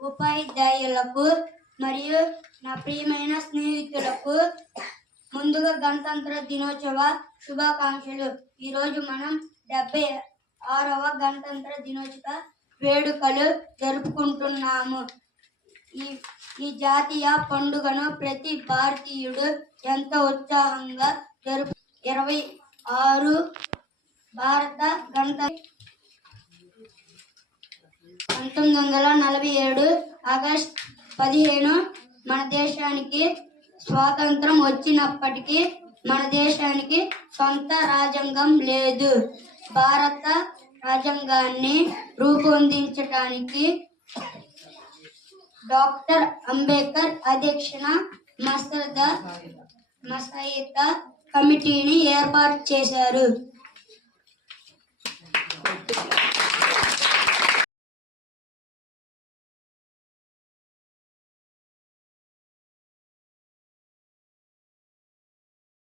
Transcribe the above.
ఉపాధ్యాయులకు మరియు నా ప్రియమైన స్నేహితులకు ముందుగా గణతంత్ర దినోత్సవ శుభాకాంక్షలు. ఈరోజు మనం 76వ గణతంత్ర దినోత్సవ వేడుకలు జరుపుకుంటున్నాము. ఈ జాతీయ పండుగను ప్రతి భారతీయుడు ఎంతో ఉత్సాహంగా 26 భారత గణతంత్ర 1947 ఆగస్టు 15 మన దేశానికి స్వాతంత్రం వచ్చినప్పటికీ మన దేశానికి సొంత రాజ్యాంగం లేదు. భారత రాజ్యాంగాన్ని రూపొందించడానికి డాక్టర్ అంబేద్కర్ అధ్యక్షన మసైదా కమిటీని ఏర్పాటు చేశారు.